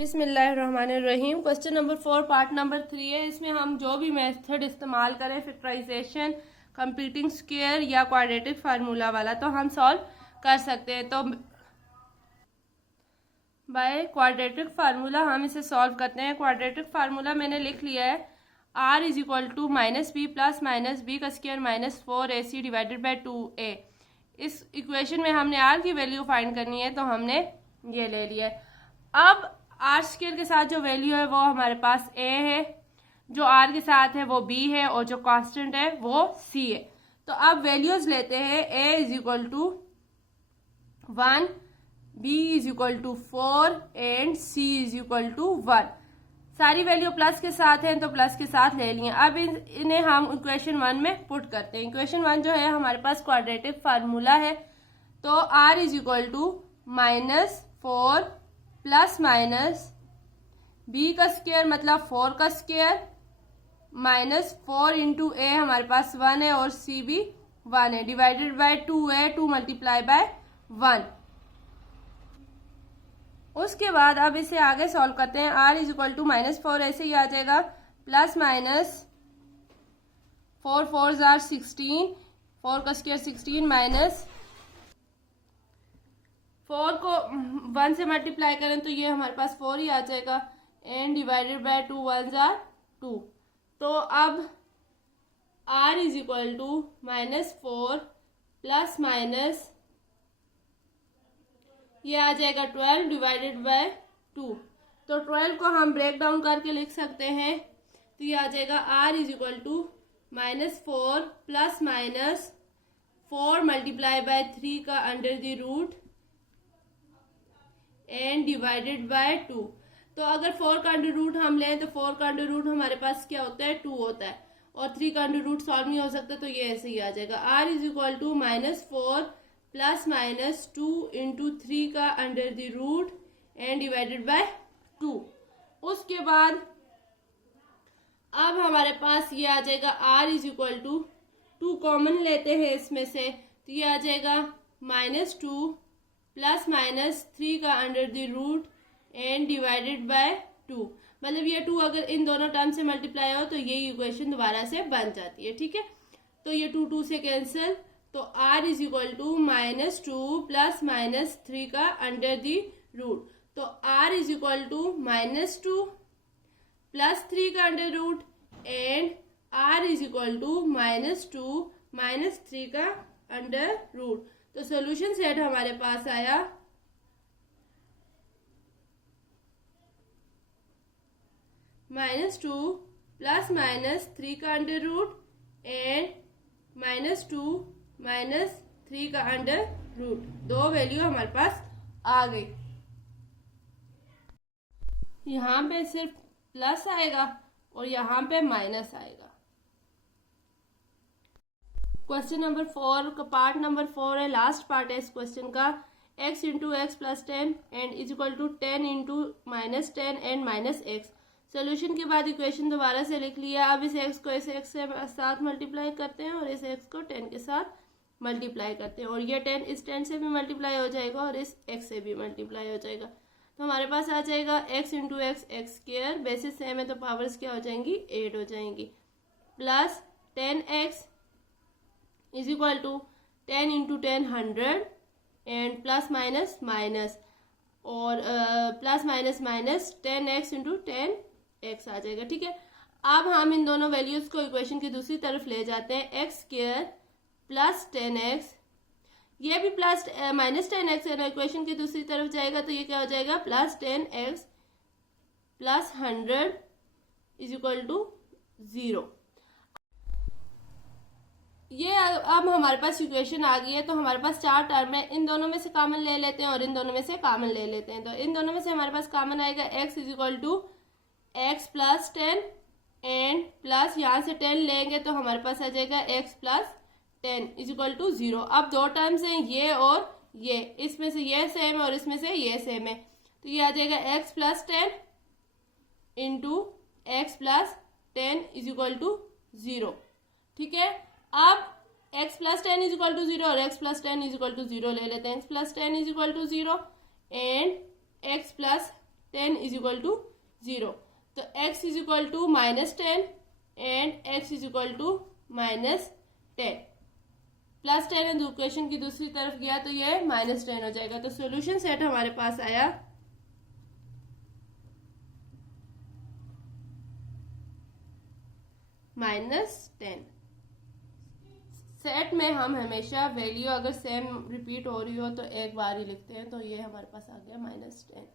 बिस्मिल्लाहिर्रहमानिर्रहीम। Question number 4 part number 3 है। इसमें हम जो भी मेथड इस्तेमाल करें, फैक्टराइजेशन, कंप्लीटिंग स्क्वायर या क्वाड्रेटिक फार्मूला वाला, तो हम सॉल्व कर सकते हैं। तो बाय क्वाड्रेटिक फार्मूला हम इसे सॉल्व करते हैं। क्वाड्रेटिक फार्मूला मैंने लिख लिया है, r is equal to minus B plus minus B का square minus 4ac divided by 2a। इस इक्वेशन में हमने r की वैल्यू फाइंड करनी है, तो हमने ये ले लिया है। अब आर स्क्वायर के साथ जो वैल्यू है वो हमारे पास a है, जो r के साथ है वो b है, और जो कांस्टेंट है वो c है। तो अब वैल्यूज लेते हैं। a is equal to 1, b is equal to 4 and c is equal to 1। सारी वैल्यू प्लस के साथ हैं तो प्लस के साथ ले लिए। अब इन्हें हम इक्वेशन 1 में पुट करते हैं। इक्वेशन 1 जो है हमारे पास क्वाड्रेटिक फार्मूला है, तो r is equal to minus 4 plus minus b का स्क्वायर मतलब 4 का स्क्वायर माइनस 4 इंटू ए हमारे पास 1 है और c भी 1 है, डिवाइडेड बाय 2 है, 2 मल्टीप्लाई बाय 1। उसके बाद अब इसे आगे सॉल्व करते हैं। r is equal to minus 4 ऐसे ही आ जाएगा, प्लस माइनस 4 4 जार 16, 4 का स्क्वायर 16 माइनस 4 को 1 से मल्टीप्लाई करें तो ये हमारे पास 4 ही आ जाएगा, एंड डिवाइडेड बाय 2 1 जार 2। तो अब r is equal to minus 4 plus minus ये आ जाएगा 12 डिवाइडेड बाय 2। तो 12 को हम ब्रेक डाउन करके लिख सकते हैं, तो ये आ जाएगा r is equal to minus 4 plus minus 4 multiply by 3 का under the root and divided by 2। तो अगर 4 का अंडर रूट हम लें तो 4 का अंडर रूट हमारे पास क्या होता है, 2 होता है, और 3 का अंडर रूट सॉल्व नहीं हो सकता, तो ये ऐसे ही आ जाएगा। r is equal to minus 4 plus minus 2 into 3 का under the root and divided by 2। उसके बाद अब हमारे पास ये आ जाएगा r is equal to 2 common लेते हैं इसमें से, तो ये आ जाएगा माइनस 2 प्लस माइनस 3 का under the root and divided by 2। मतलब ये 2 अगर इन दोनों टर्म से मल्टीप्लाई हो तो ये इक्वेशन दोबारा से बन जाती है। ठीक है, तो ये 2 2 से कैंसिल, तो r is equal to minus 2 plus minus 3 का अंडर द रूट। तो r is equal to minus 2 plus 3 का under root and r is equal to minus 2 minus 3 का अंडर रूट। तो सॉल्यूशन सेट हमारे पास आया -2 प्लस माइनस 3 का under root and -2 minus 3 का अंडर रूट। दो वैल्यू हमारे पास आ गई। यहाँ पे सिर्फ प्लस आएगा और यहाँ पे माइनस आएगा। क्वेश्चन नंबर 4 का पार्ट नंबर 4 है, लास्ट पार्ट है इस क्वेश्चन का। x into x plus 10 and is equal to 10 into minus 10 and minus x. Solution के बाद इक्वेशन दोबारा से लिख लिया। अब इस x को इस x से साथ मल्टीप्लाई करते हैं और इस x को 10 के साथ मल्टीप्लाई करते हैं, और ये 10 इस 10 से भी मल्टीप्लाई हो जाएगा और इस x से भी मल्टीप्लाई हो जाएगा। तो हमारे पास आ जाएगा x into X X square, basis same है तो पावर्स क्या हो जाएंगी, 8 हो जाएंगी, plus 10x is equal to 10 into 10 100 and plus minus minus, और plus minus minus 10x into 10x आ जाएगा। ठीक है, अब हम इन दोनों वैल्यूज को इक्वेशन की दूसरी तरफ ले जाते हैं। x स्क्वायर प्लस 10x, ये भी प्लस माइनस 10x है ना, इक्वेशन की दूसरी तरफ जाएगा तो ये क्या हो जाएगा, plus 10x plus 100 is equal to 0। ये अब हमारे पास इक्वेशन आ गई है। तो हमारे पास 4 टर्म है, इन दोनों में से कॉमन ले लेते हैं और इन दोनों में से कॉमन ले लेते हैं। तो इन दोनों में से हमारे पास कॉमन आएगा x is equal to x plus 10 and plus यहाँ से 10 लेंगे तो हमारे पास आ जाएगा x plus 10 is equal to 0। अब दो टर्म्स हैं ये और ये, इसमें से ये सेम है और इसमें से ये सेम है, तो ये आ जाएगा x plus 10 into x plus 10 is equal to 0। ठीक है, अब x plus 10 is equal to 0 और x plus 10 is equal to 0 ले लेते हैं। x plus 10 is equal to 0 and x plus 10 is equal to 0। तो x is equal to -10 and x is equal to -10। +10 and equation की दूसरी तरफ गया तो ये -10 हो जाएगा। तो सॉल्यूशन सेट हमारे पास आया -10। सेट में हम हमेशा वैल्यू अगर सेम रिपीट हो रही हो तो एक बार ही लिखते हैं, तो ये हमारे पास आ गया -10।